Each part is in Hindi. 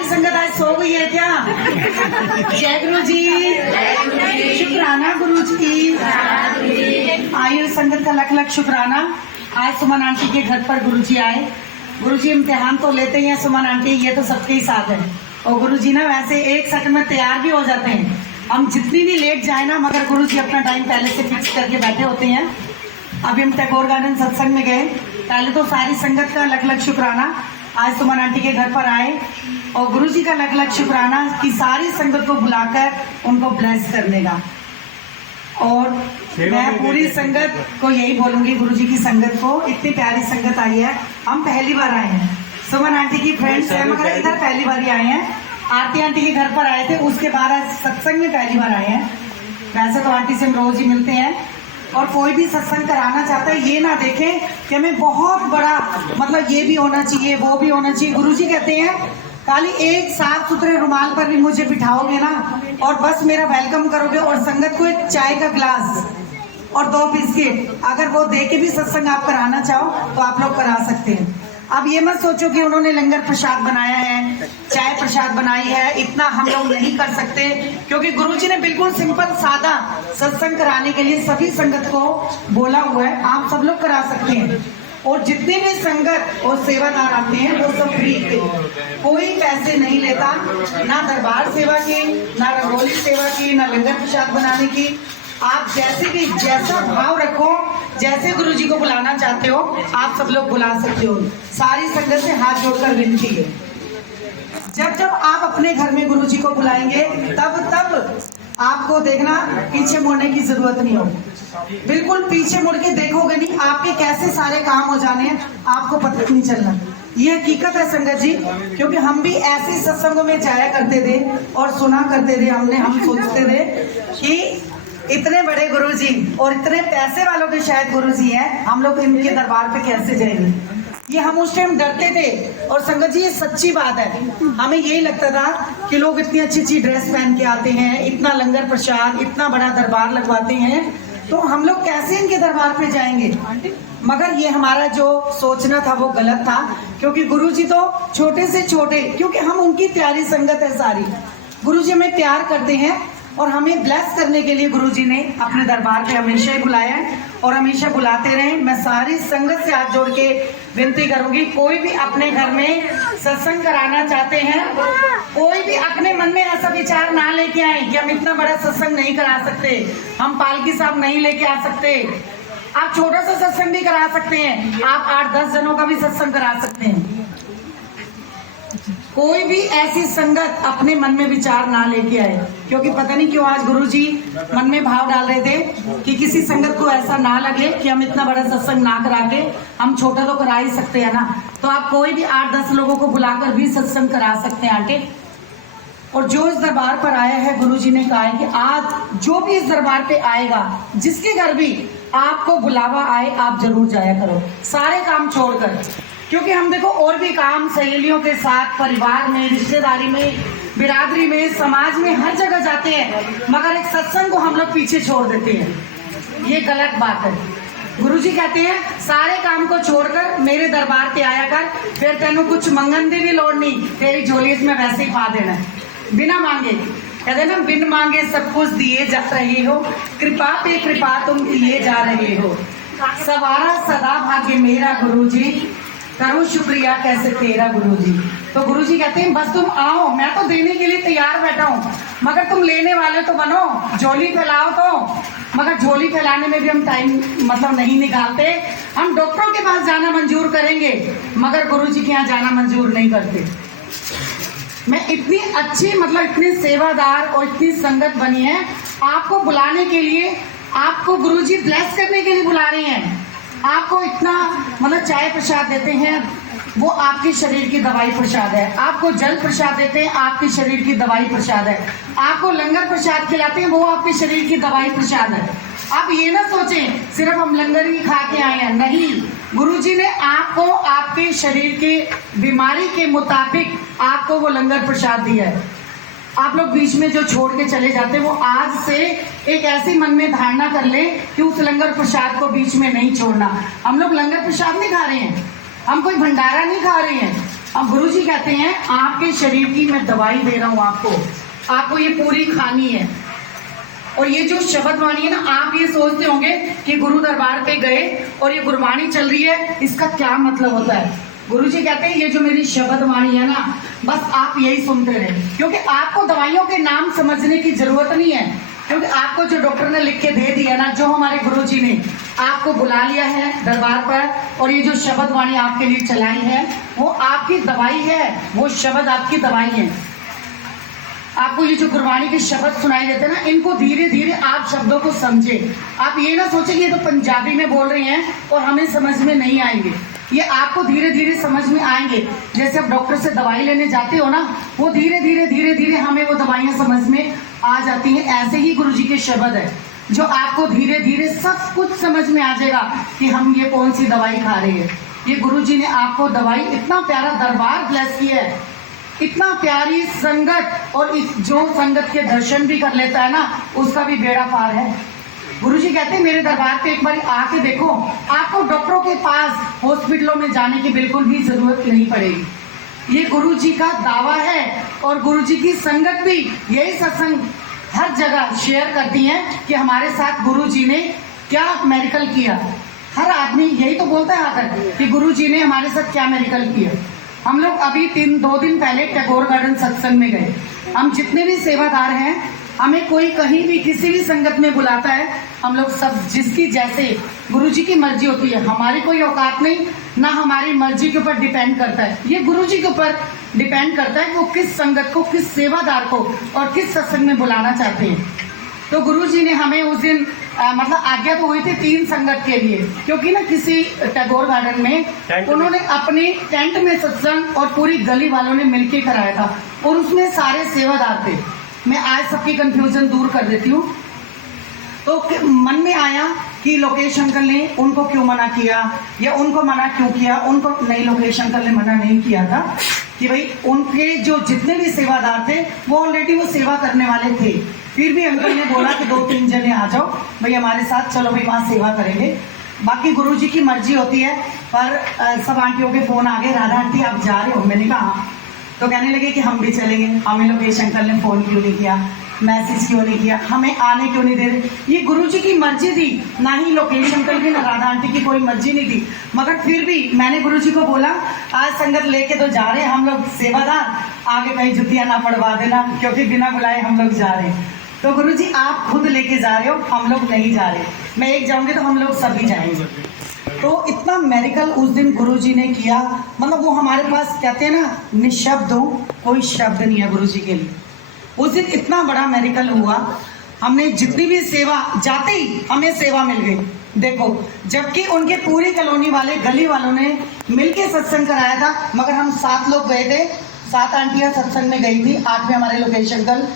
सारी संगत आज सो गई है क्या? जय गुरु जी, शुक्राना गुरु जी। आइए संगत का लख लख शुक्राना। आज सुमन आंटी के घर पर गुरु जी आए। गुरु जी इम्तिहान तो लेते ही हैं सुमन आंटी, ये तो सबके ही साथ है। और गुरु जी ना वैसे 1 सेकंड में तैयार भी हो जाते हैं। हम जितनी भी लेट जाए ना, मगर गुरु जी अपना टाइम पहले से फिक्स करके बैठे होते हैं। अभी हम टैगोर गार्डन सत्संग में गए। पहले तो सारी संगत का लख लख शुक्राना, आज सुमन आंटी के घर पर आए। और गुरु जी का लख लख शुक्राना कि सारी संगत को बुलाकर उनको ब्लेस करने का। और मैं पूरी संगत को यही बोलूंगी, गुरु जी की संगत को, इतनी प्यारी संगत आई है। हम पहली बार आए हैं, सुमन आंटी की फ्रेंड्स है मगर इधर पहली बार ही आए हैं। आरती आंटी के घर पर आए थे, उसके बाद आज सत्संग में पहली बार आए हैं। वैसे तो आंटी से हम रोज ही मिलते हैं। और कोई भी सत्संग कराना चाहता है, ये ना देखे कि हमें बहुत बड़ा मतलब ये भी होना चाहिए वो भी होना चाहिए। गुरुजी कहते हैं खाली एक साफ सुथरे रुमाल पर भी मुझे बिठाओगे ना और बस मेरा वेलकम करोगे और संगत को एक चाय का ग्लास और 2 बिस्किट अगर वो दे के भी सत्संग आप कराना चाहो तो आप लोग करा सकते हैं। अब ये मत सोचो कि उन्होंने लंगर प्रसाद बनाया है, चाय प्रसाद बनाई है, इतना हम लोग नहीं कर सकते, क्योंकि गुरुजी ने बिल्कुल सिंपल सादा सत्संग कराने के लिए सभी संगत को बोला हुआ है। आप सब लोग करा सकते हैं। और जितने भी संगत और सेवादार आते हैं वो सब फ्री के, कोई पैसे नहीं लेता, ना दरबार सेवा की, ना रंगोली सेवा की, ना लंगर प्रसाद बनाने की। आप जैसे भी जैसा भाव रखो, जैसे गुरु जी को बुलाना चाहते हो आप सब लोग बुला सकते हो। सारी संगत से हाथ जोड़कर विनती है, जब जब आप अपने घर में गुरु जी को बुलाएंगे तब आपको देखना पीछे मुड़ने की जरूरत नहीं होगी। बिल्कुल पीछे मुड़ के देखोगे नहीं, आपके कैसे सारे काम हो जाने हैं आपको पता नहीं चलना। ये हकीकत है संगत जी, क्योंकि हम भी ऐसे सत्संगों में जाया करते थे और सुना करते थे। हम सोचते थे कि इतने बड़े गुरुजी और इतने पैसे वालों के शायद गुरुजी हैं, हम लोग इनके दरबार पे कैसे जाएंगे, ये हम उस टाइम डरते थे। और संगत जी ये सच्ची बात है, हमें यही लगता था कि लोग इतनी अच्छी अच्छी ड्रेस पहन के आते हैं, इतना लंगर प्रसाद, इतना बड़ा दरबार लगवाते हैं, तो हम लोग कैसे इनके दरबार पे जाएंगे। मगर ये हमारा जो सोचना था वो गलत था, क्योंकि गुरुजी तो छोटे से छोटे, क्योंकि हम उनकी प्यारी संगत है सारी। गुरुजी हमें प्यार करते हैं और हमें ब्लेस करने के लिए गुरुजी ने अपने दरबार पे हमेशा ही बुलाया है और हमेशा बुलाते रहे। मैं सारी संगत से हाथ जोड़ के विनती करूंगी, कोई भी अपने घर में सत्संग कराना चाहते हैं, कोई भी अपने मन में ऐसा विचार ना लेके आए कि हम इतना बड़ा सत्संग नहीं करा सकते, हम पालकी साहब नहीं लेके आ सकते। आप छोटा सा सत्संग भी करा सकते हैं, आप 8-10 जनों का भी सत्संग करा सकते हैं। कोई भी ऐसी संगत अपने मन में विचार ना लेके आए, क्योंकि पता नहीं क्यों आज गुरुजी मन में भाव डाल रहे थे कि किसी संगत को ऐसा ना लगे कि हम इतना बड़ा सत्संग ना करा के, हम छोटा तो करा ही सकते हैं ना। तो आप कोई भी 8-10 लोगों को बुलाकर भी सत्संग करा सकते हैं आंटी। और जो इस दरबार पर आया है, गुरुजी ने कहा है कि आज जो भी इस दरबार पे आएगा, जिसके घर भी आपको बुलावा आए, आप जरूर जाया करो सारे काम छोड़कर। क्योंकि हम देखो और भी काम सहेलियों के साथ, परिवार में, रिश्तेदारी में, बिरादरी में, समाज में, हर जगह जाते हैं, मगर एक सत्संग को हम लोग पीछे छोड़ देते हैं। ये गलत बात है। गुरुजी कहते हैं सारे काम को छोड़कर मेरे दरबार पे आया कर, फिर तेनू कुछ मंगन दी भी लोड़ नहीं, तेरी झोली में वैसे ही पा देना है बिना मांगे। कहते ना, बिन मांगे सब कुछ दिए जा रहे हो, कृपा पे कृपा तुम किए जा रहे हो, सवारा सदा भाग्य मेरा गुरुजी, करूं शुक्रिया कैसे तेरा गुरुजी। तो गुरुजी कहते हैं बस तुम आओ, मैं तो देने के लिए तैयार बैठा हूँ, मगर तुम लेने वाले तो बनो, झोली फैलाओ तो। मगर झोली फैलाने में भी हम टाइम मतलब नहीं निकालते। हम डॉक्टरों के पास जाना मंजूर करेंगे, मगर गुरुजी के यहाँ जाना मंजूर नहीं करते। मैं इतनी अच्छी मतलब इतनी सेवादार और इतनी संगत बनी है, आपको बुलाने के लिए, आपको गुरुजी ब्लेस करने के लिए बुला रहे हैं। आपको इतना मतलब चाय प्रसाद देते हैं, वो आपके शरीर की दवाई प्रसाद है। आपको जल प्रसाद देते हैं, आपके शरीर की दवाई प्रसाद है। आपको लंगर प्रसाद खिलाते हैं, वो आपके शरीर की दवाई प्रसाद है। आप ये ना सोचें सिर्फ हम लंगर ही खा के आए हैं, नहीं। गुरुजी ने आपको आपके शरीर के बीमारी के मुताबिक आपको वो लंगर प्रसाद दिया है। आप लोग बीच में जो छोड़ के चले जाते हैं, वो आज से एक ऐसी मन में धारणा कर ले कि उस लंगर प्रसाद को बीच में नहीं छोड़ना। हम लोग लंगर प्रसाद नहीं खा रहे हैं, हम कोई भंडारा नहीं खा रहे हैं, अब गुरुजी कहते हैं आपके शरीर की मैं दवाई दे रहा हूँ आपको ये पूरी खानी है। और ये जो शब्द वाणी है ना, आप ये सोचते होंगे कि गुरु दरबार पे गए और ये गुरबाणी चल रही है, इसका क्या मतलब होता है। गुरुजी कहते हैं ये जो मेरी शब्द वाणी है ना, बस आप यही सुनते रहे, क्योंकि आपको दवाइयों के नाम समझने की जरूरत नहीं है, क्योंकि आपको जो डॉक्टर ने लिख के दे दिया ना, जो हमारे गुरुजी ने आपको बुला लिया है दरबार पर और ये जो शब्द वाणी आपके लिए चलाई है, वो आपकी दवाई है, वो शब्द आपकी दवाई है। आपको ये जो गुरबाणी के शब्द सुनाई देते हैं ना, इनको धीरे धीरे आप शब्दों को समझे। आप ये ना सोचे कि ये तो पंजाबी में बोल रहे हैं और हमें समझ में नहीं आएंगे, ये आपको धीरे धीरे समझ में आएंगे। जैसे आप डॉक्टर से दवाई लेने जाते हो ना, वो धीरे धीरे हमें वो दवाइयाँ समझ में आ जाती हैं। ऐसे ही गुरुजी के शब्द है जो आपको धीरे धीरे सब कुछ समझ में आ जाएगा कि हम ये कौन सी दवाई खा रहे हैं। ये गुरुजी ने आपको दवाई, इतना प्यारा दरबार ब्लेस किया है, इतना प्यारी संगत, और इस जो संगत के दर्शन भी कर लेता है ना, उसका भी बेड़ा पार है। गुरुजी कहते हैं मेरे दरबार पे एक बार आके देखो, आपको डॉक्टरों के पास, हॉस्पिटलों में जाने की बिल्कुल भी जरूरत नहीं पड़ेगी। ये गुरुजी का दावा है और गुरुजी की संगत भी यही सत्संग हर जगह शेयर करती है कि हमारे साथ गुरुजी ने क्या मेरिकल किया। हर आदमी यही तो बोलता है आकर कि गुरुजी ने हमारे साथ क्या मेरिकल किया। हम लोग अभी 2 दिन पहले टैगोर गार्डन सत्संग में गए। हम जितने भी सेवादार हैं, हमें कोई कहीं भी किसी भी संगत में बुलाता है, हम लोग सब जिसकी जैसे गुरुजी की मर्जी होती है, हमारी कोई औकात नहीं, ना हमारी मर्जी के ऊपर डिपेंड करता है, ये गुरुजी के ऊपर डिपेंड करता है कि वो किस संगत को, किस सेवादार को और किस सत्संग में बुलाना चाहते हैं। तो गुरुजी ने हमें उस दिन मतलब आज्ञा तो हुई थी 3 संगत के लिए, क्योंकि ना किसी टैगोर गार्डन में उन्होंने अपने टेंट में सत्संग और पूरी गली वालों ने मिलके कराया था और उसमें सारे सेवादार थे। मैं आज सबकी कंफ्यूजन दूर कर देती हूँ। तो मन में आया कि लोकेश अंकल ने उनको क्यों मना किया या उनको मना क्यों किया। उनको नहीं, लोकेश अंकल ने मना नहीं किया था कि भाई उनके जो जितने भी सेवादार थे वो ऑलरेडी वो सेवा करने वाले थे। फिर भी अंकल ने बोला कि 2-3 जने आ जाओ भाई हमारे साथ, चलो भाई वहाँ सेवा करेंगे। बाकी गुरुजी की मर्जी होती है। पर सब आंटियों के फोन आ गए, राधा आंटी आप जा रहे हो? मैंने कहा हाँ। तो कहने लगे कि हम भी चलेंगे। हमें लोकेश अंकल ने फ़ोन क्यों नहीं किया, मैसेज क्यों नहीं किया, हमें आने क्यों नहीं दे रहे। ये गुरुजी की मर्जी थी, ना ही लोकेश अंकल की ना राधा आंटी की कोई मर्जी नहीं थी। मगर फिर भी मैंने गुरुजी को बोला आज संगत लेके तो जा रहे हैं हम लोग सेवादार, आगे कहीं जुतियाँ ना पड़वा देना, क्योंकि बिना बुलाए हम लोग जा रहे हैं। तो गुरुजी आप खुद लेके जा रहे हो, हम लोग नहीं जा रहे। मैं एक जाऊँगी तो हम लोग सभी जाएंगे। तो इतना मेडिकल उस दिन गुरुजी ने किया, मतलब वो हमारे पास कहते हैं ना निशब्द हो, कोई शब्द नहीं है गुरुजी के लिए। उस दिन इतना बड़ा मेडिकल हुआ, हमने जितनी भी सेवा, जाते ही हमें सेवा मिल गई। देखो, जबकि उनके पूरी कॉलोनी वाले, गली वालों ने मिलके सत्संग कराया था, मगर हम 7 लोग गए थे, 7 आंटियां सत्संग में गई थी, 8वें हमारे लोकेश अंकल।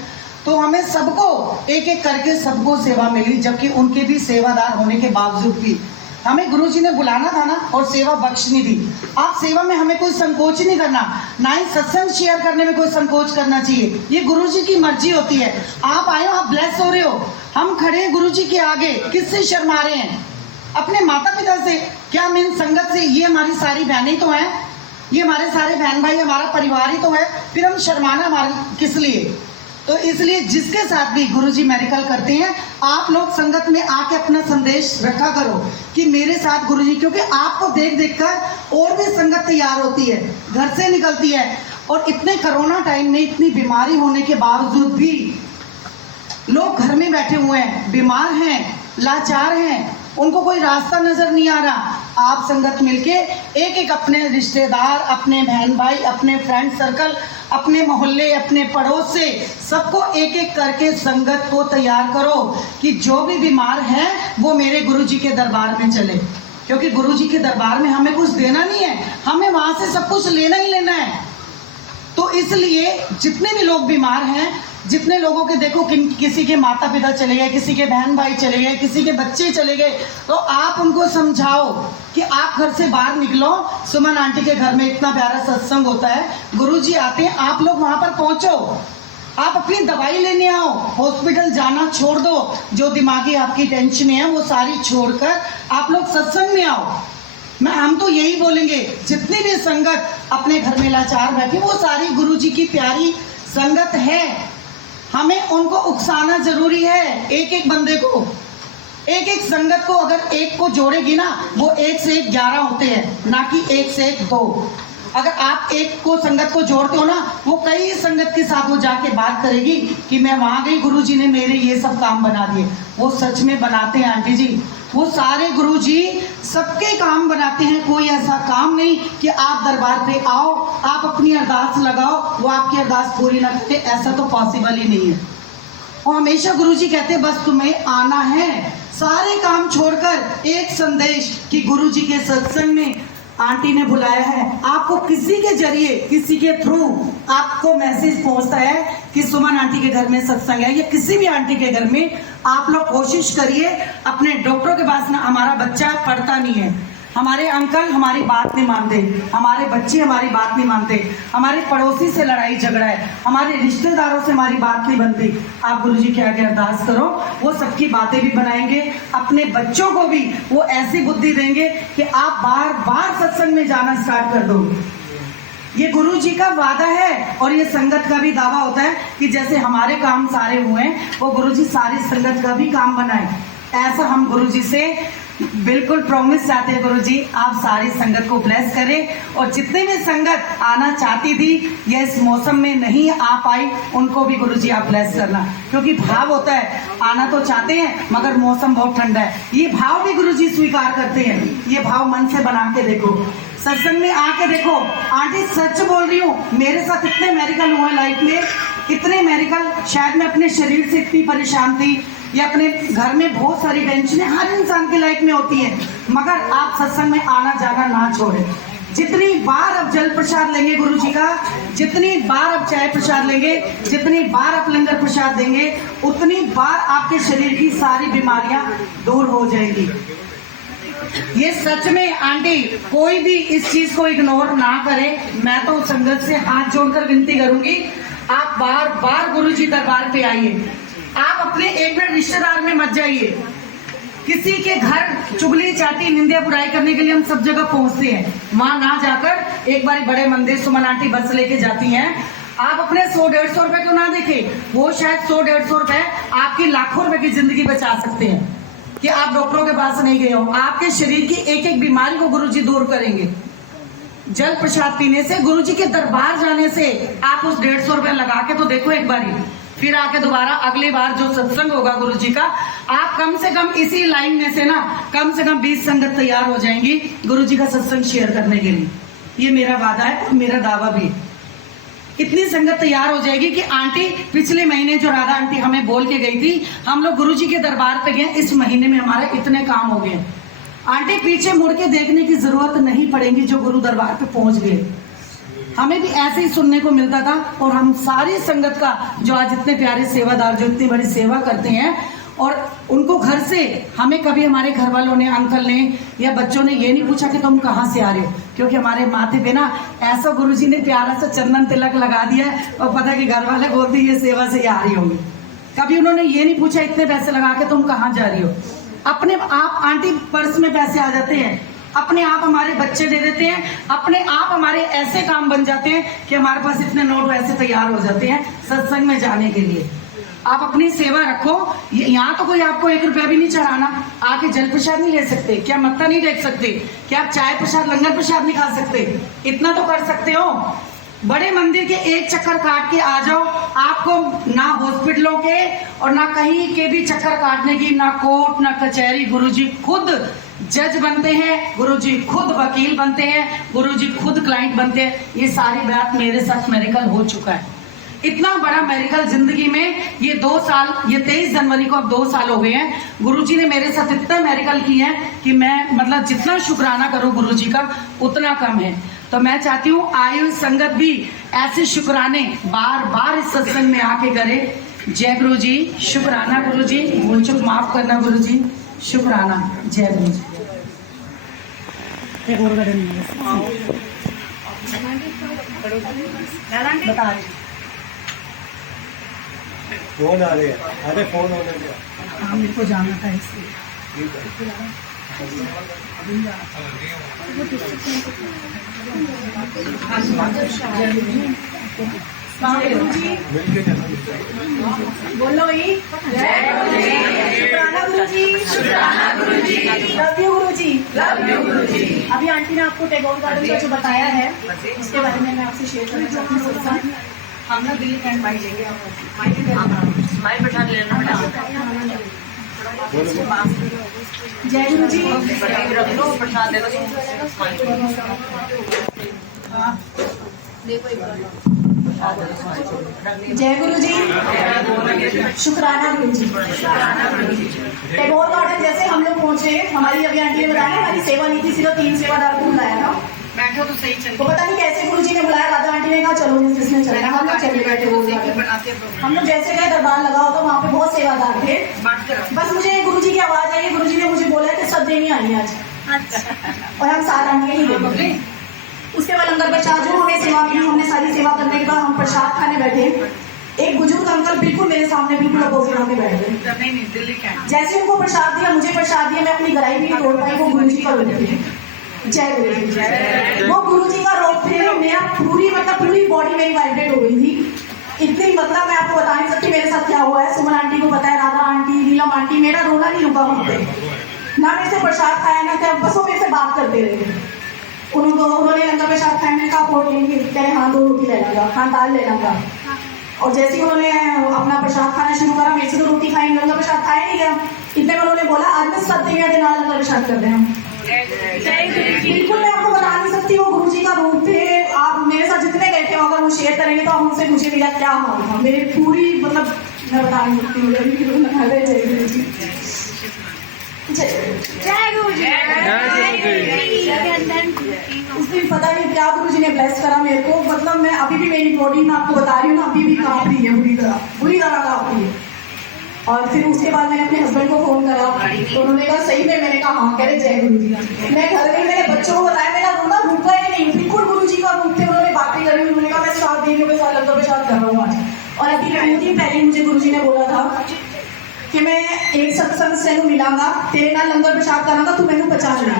तो हमें सबको एक एक करके सबको सेवा मिली, जबकि उनके भी सेवादार होने के बावजूद भी हमें गुरुजी ने बुलाना था ना और सेवा बख्शनी थी। आप सेवा में हमें कोई संकोच नहीं करना, ना ही सत्संग शेयर करने में कोई संकोच करना चाहिए। ये गुरुजी की मर्जी होती है। आप आए हो, आप ब्लेस हो रहे हो, हम खड़े हैं गुरुजी के आगे, किससे शर्मा रहे हैं? अपने माता पिता से, क्या मेन संगत से? ये हमारी सारी बहनें तो हैं, ये हमारे सारे बहन भाई, हमारा परिवार ही तो है, फिर हम शर्माना हमारे किस लिए? तो इसलिए जिसके साथ भी गुरुजी मेडिकल करते हैं, आप लोग संगत में आके अपना संदेश रखा करो कि मेरे साथ गुरुजी, क्योंकि आपको देख देख कर और भी संगत तैयार होती है, घर से निकलती है। और इतने कोरोना टाइम में इतनी बीमारी होने के बावजूद भी लोग घर में बैठे हुए हैं, बीमार हैं, लाचार हैं, उनको कोई रास्ता नजर नहीं आ रहा। आप संगत मिलके एक एक अपने रिश्तेदार, अपने बहन भाई, अपने फ्रेंड सर्कल, अपने मोहल्ले, अपने पड़ोस से सबको एक एक करके संगत को तैयार करो कि जो भी बीमार है वो मेरे गुरुजी के दरबार में चले, क्योंकि गुरुजी के दरबार में हमें कुछ देना नहीं है, हमें वहां से सब कुछ लेना ही लेना है। तो इसलिए जितने भी लोग बीमार हैं, जितने लोगों के देखो किसी के माता पिता चले गए, किसी के बहन भाई चले गए, किसी के बच्चे चले गए, तो आप उनको समझाओ कि आप घर से बाहर निकलो। सुमन आंटी के घर में इतना प्यारा सत्संग होता है, गुरुजी आते हैं, आप लोग वहां पर पहुंचो, आप अपनी दवाई लेने आओ, हॉस्पिटल जाना छोड़ दो, जो दिमागी आपकी टेंशन है वो सारी छोड़कर आप लोग सत्संग में आओ। हम तो यही बोलेंगे, जितनी भी संगत अपने घर में लाचार बैठी वो सारी गुरु जी की प्यारी संगत है। हमें उनको उकसाना जरूरी है। एक एक बंदे को, एक एक संगत को अगर एक को जोड़ेगी ना, वो 1 से 1 11 होते हैं, ना कि 1 से 1 2। अगर आप एक को संगत को जोड़ते हो ना, वो कई संगत के साथ वो जाके बात करेगी कि मैं वहां गई, गुरुजी ने मेरे ये सब काम बना दिए। वो सच में बनाते हैं आंटी जी, वो सारे गुरुजी सबके काम बनाते हैं। कोई ऐसा काम नहीं कि आप दरबार पे आओ, आप अपनी अरदास लगाओ, वो आपकी अरदास पूरी ना करते, ऐसा तो पॉसिबल ही नहीं है। और हमेशा गुरुजी कहते बस तुम्हें आना है, सारे काम छोड़कर एक संदेश कि गुरुजी के सत्संग में आंटी ने बुलाया है। आपको किसी के जरिए, किसी के थ्रू आपको मैसेज पहुंचता है कि सुमन आंटी के घर में सत्संग है, या किसी भी आंटी के घर में, आप लोग कोशिश करिए। अपने डॉक्टरों के पास ना, हमारा बच्चा पढ़ता नहीं है, हमारे अंकल हमारी बात नहीं मानते, हमारे बच्चे हमारी बात नहीं मानते, हमारे पड़ोसी से लड़ाई झगड़ा है, हमारे रिश्तेदारों से हमारी बात नहीं बनती, आप गुरुजी के आगे अरदास करो, वो सबकी बातें भी बनाएंगे। अपने बच्चों को भी वो ऐसी बुद्धि देंगे कि आप बार बार सत्संग में जाना स्टार्ट कर दो। ये गुरु जी का वादा है और ये संगत का भी दावा होता है कि जैसे हमारे काम सारे हुए हैं, वो गुरु जी सारी संगत का भी काम बनाए। ऐसा हम गुरु जी से बिल्कुल प्रॉमिस चाहते हैं। गुरु जी आप सारी संगत को ब्लेस करें, और जितने भी संगत आना चाहती थी या इस मौसम में नहीं आ पाई, उनको भी गुरु जी आप ब्लेस करना, क्योंकि भाव होता है, आना तो चाहते हैं मगर मौसम बहुत ठंडा है, ये भाव भी गुरु जी स्वीकार करते हैं। ये भाव मन से बना के देखो, सत्संग में आके देखो। आंटी सच बोल रही हूँ, मेरे साथ इतने मेडिकल हुए लाइफ में, इतने मेडिकल, शायद मैं अपने शरीर से इतनी परेशान थी, या अपने घर में बहुत सारी टेंशनें हर इंसान की लाइफ में होती है, मगर आप सत्संग में आना जाना ना छोड़ें। जितनी बार आप जल प्रसाद लेंगे गुरु जी का, जितनी बार आप चाय प्रसाद लेंगे, जितनी बार आप लंगर प्रसाद देंगे, उतनी बार आपके शरीर की सारी बीमारियां दूर हो जाएंगी। ये सच में आंटी, कोई भी इस चीज को इग्नोर ना करे। मैं तो संगत से हाथ जोड़कर विनती करूंगी, आप बार बार गुरु जी दरबार पे आइए। आप अपने एक मिनट रिश्तेदार में मत जाइए, किसी के घर चुगली चाटी निंदा बुराई करने के लिए हम सब जगह पहुंचते हैं, वहां ना जाकर एक बार बड़े मंदिर सुमन आंटी बस लेके जाती हैं, आप अपने 100-150 रुपए क्यों ना देखें, वो शायद 100-150 रुपए आपकी लाखों रुपए की जिंदगी बचा सकते हैं। कि आप डॉक्टरों के पास नहीं गए हो, आपके शरीर की एक एक बीमारी को गुरुजी दूर करेंगे। जल प्रसाद पीने से, गुरुजी के दरबार जाने से, आप उस 150 रुपए लगा के तो देखो एक बारी, फिर आके दोबारा अगली बार जो सत्संग होगा गुरुजी का, आप कम से कम इसी लाइन में से ना कम से कम 20 संगत तैयार हो जाएंगी गुरुजी का सत्संग शेयर करने के लिए। ये मेरा वादा है और मेरा दावा भी। इतनी संगत तैयार हो जाएगी कि आंटी पिछले महीने जो राधा आंटी हमें बोल के गई थी, हम लोग गुरुजी के दरबार पे गए, इस महीने में हमारे इतने काम हो गए, आंटी पीछे मुड़ के देखने की जरूरत नहीं पड़ेगी। जो गुरु दरबार पे पहुंच गए, हमें भी ऐसे ही सुनने को मिलता था। और हम सारी संगत का, जो आज इतने प्यारे सेवादार जो इतनी बड़ी सेवा करते हैं, और उनको घर से, हमें कभी हमारे घर वालों ने, अंकल ने या बच्चों ने ये नहीं पूछा कि तुम कहाँ से आ रहे हो, क्योंकि हमारे माथे पे ना ऐसा गुरुजी ने प्यारा सा चंदन तिलक लगा दिया है, और पता है कि घर वाले बोलते ये सेवा से ही आ रही होंगी। कभी उन्होंने ये नहीं पूछा इतने पैसे लगा के तुम कहाँ जा रही हो। अपने आप आंटी पर्स में पैसे आ जाते हैं, अपने आप हमारे बच्चे दे देते हैं, अपने आप हमारे ऐसे काम बन जाते हैं कि हमारे पास इतने नोट पैसे तैयार हो जाते हैं सत्संग में जाने के लिए। आप अपनी सेवा रखो, यहाँ तो कोई आपको 1 रुपया भी नहीं चढ़ाना, आके जल प्रसाद नहीं ले सकते, क्या मत्था नहीं देख सकते, क्या आप चाय प्रसाद लंगर प्रसाद नहीं खा सकते, इतना तो कर सकते हो। बड़े मंदिर के एक चक्कर काट के आ जाओ, आपको ना हॉस्पिटलों के और ना कहीं के भी चक्कर काटने की, ना कोर्ट ना कचहरी, गुरुजी खुद जज बनते हैं, गुरुजी खुद वकील बनते हैं, गुरुजी खुद क्लाइंट बनते हैं। ये सारी बात मेरे साथ मेडिकल हो चुका है। इतना बड़ा मेडिकल जिंदगी में, ये 2 साल, ये 23 जनवरी को अब 2 साल हो गए हैं। गुरुजी ने मेरे साथ इतना मेडिकल किए हैं कि मैं मतलब जितना शुक्राना करूं गुरुजी का उतना कम है। तो मैं चाहती हूँ आयु संगत भी ऐसे शुक्राने बार बार इस सत्संग में आके करे। जय गुरु जी, शुक्राना गुरु जी, भूल चूक माफ करना गुरु जी, शुक्राना। जय गुरु जी। बता फोन आ रहे हैं, अरे फोन होने दिया। हाँ, मेरे को जाना था इसलिए। गुरु जी बोलो ही शुक्राना गुरु जी, लव यू गुरु जी। अभी आंटी ने आपको टैगोर गार्डन का जो बताया है उसके बारे में मैं आपसे शेयर करना चाहती हूँ। हम ना दिल्ली फ्रेंड माइक लेंगे, माइक बैठा लेना। जय गुरु जी। जय गुरु जी, शुक्राना गुरु जी। टैगोर गार्डन जैसे हम लोग पहुंचे, हमारी अभी आंटी ने बताया हमारी सेवा नीति सिर्फ 3 सेवादार को बुलाया था। बैठो तो सही चल। तो पता नहीं कैसे गुरु जी ने बुलाया, राधा आंटी ने कहा चलो जिसने चलना, हम लोग चले बैठे। हम लोग जैसे गए दरबार लगा होता, वहाँ पे बहुत सेवादार थे। बस मुझे गुरु जी की आवाज आई, गुरु जी ने मुझे बोला कि सब देनी आनी आज, और हम 7 आंटी ही गए। उसके बाद लंगर प्रसाद जो हमें सेवा की, हमने सारी सेवा करने के बाद हम प्रसाद खाने बैठे। एक बुजुर्ग अंकल बिल्कुल मेरे सामने बिल्कुल अपोजिट होकर बैठ गए। जैसे उनको प्रसाद दिया, मुझे प्रसाद दिया, मैं अपनी गलाई भी नहीं तोड़ पाई, वो गुरु जी का रूप थे। जय गुरु जी। वो गुरु जी का रूप थे, मेरा पूरी बॉडी मेरी वाइब्रेट हो गई थी। इतनी मैं आपको बता नहीं सकती मेरे साथ क्या हुआ है। सुमन आंटी को पता है, राधा आंटी, नीलम आंटी, मेरा रोना नहीं रुका वहाँ पे। ना मेरे से प्रसाद खाया, ना क्या, बस वो मेरे से बात करते रहे। उन्होंने लंका प्रसाद खाया, मैंने कहा फोड़ लेंगे, कह रहे हाँ 2 रोटी ले लूंगा, हाँ दाल ले लूंगा। और जैसे ही उन्होंने अपना प्रसाद खाना शुरू करा, मेरे से तो रोटी खाई, लंका प्रसाद खाया नहीं गया। इतने में उन्होंने बोला आज मैं 7 दिन के नाल लंका प्रसाद कर रहे हैं। बिल्कुल मैं आपको बता नहीं सकती, वो गुरु जी का रूप थे। आप मेरे साथ जितने गए थे अगर वो शेयर करेंगे तो हम उनसे मुझे मेरा क्या हाल था, मेरी पूरी मैं बता नहीं सकती। जय गुरु जी। जय गुरु जी। उस दिन पता नहीं क्या गुरु जी ने ब्लेस करा मेरे को, मैं अभी भी मेरी बॉडी में आपको बता रही हूँ ना, अभी भी कांप रही है, बुरी तरह कांप रही है। और फिर उसके बाद मैंने अपने हस्बैंड को फोन करा, तो उन्होंने कहा सही में, मैंने कहा हाँ, कह रहे जय गुरु जी। मैं घर में मेरे बच्चों को बताया, मेरा रोना रुका ही नहीं, बिल्कुल गुरु जी का रूप थे। उन्होंने बातें करी, उन्होंने कहा मैं 7 दिन के साथ लंगर प्रसाद कर रहा हूँ आज। और अभी 2 दिन पहले मुझे गुरु जी ने बोला था कि मैं एक सत्संग से मिलांगा, तेरे नाल लंगर प्रसाद करांगा, तू मैंने पहचान लिया।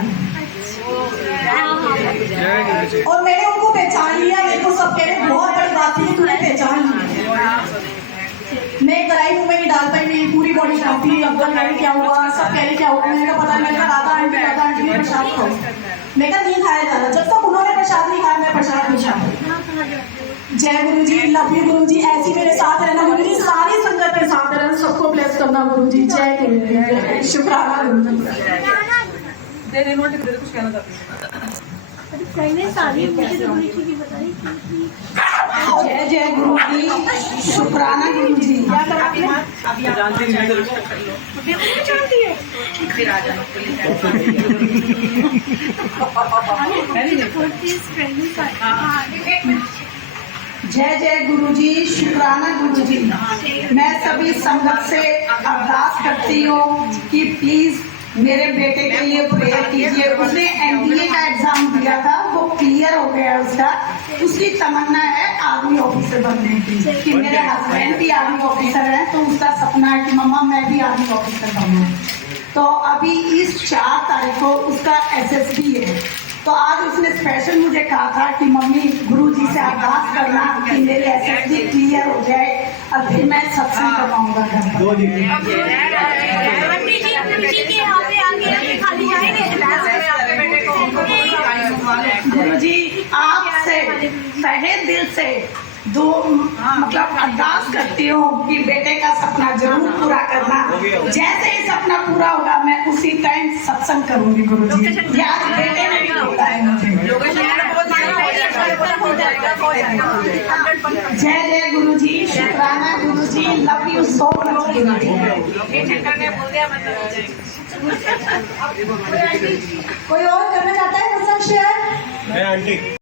और मैंने उनको पहचान लिया। मेरे को सब कह रहे बहुत बड़ी बात थी, तूने पहचान लिया। मैं गलाई मुंह में नहीं डाल पाई, मेरी पूरी बॉडी कांपती। अंकल कह रहे क्या हुआ, सब कह रहे क्या हुआ। मैंने कहा पता नहीं, मैंने कहा राधा आंटी ने प्रसाद खाओ। मैं कहा नहीं खाया जा रहा, जब तक उन्होंने प्रसाद नहीं खाया मैं प्रसाद नहीं खाया। जय गुरु जी, लव यू गुरु जी। ऐसी मेरे साथ रहना गुरु जी, सारी संगत के साथ रहना, सबको ब्लेस करना गुरु जी। जय गुरु जी, शुक्राना गुरु जी। कुछ कहना चाहती हूँ। जय गुरु जी, शुक्राना गुरु जी। जय गुरु जी, शुक्राना गुरु जी। मैं सभी संगत से अरदास करती हूँ कि प्लीज मेरे बेटे के लिए प्रेयर कीजिए। उसने एमबीए का एग्जाम दिया था, वो क्लियर हो गया उसका। उसकी तमन्ना है आर्मी ऑफिसर बनने की, कि मेरे हस्बैंड भी आर्मी ऑफिसर है, तो उसका सपना है कि मम्मा मैं भी आर्मी ऑफिसर बनूं। तो अभी इस 4 तारीख को उसका SSB है। तो आज उसने स्पेशल मुझे कहा था कि मम्मी गुरु जी से अरदास करना कि मेरे SSB क्लियर हो जाए, और फिर मैं सत्संग करवाऊंगा घर पर। गुरु जी आपसे तहे दिल से अरदास करती हूँ कि बेटे का सपना जरूर पूरा करना। जैसे ही सपना पूरा होगा मैं उसी टाइम सत्संग करूंगी गुरु जी। आज बेटे ने भी बोला है मुझे। जय गुरु जी, शुक्राना गुरु जी, लव यू सो मच गुरु जी। कोई और करना चाहता है सत्संग शेयर?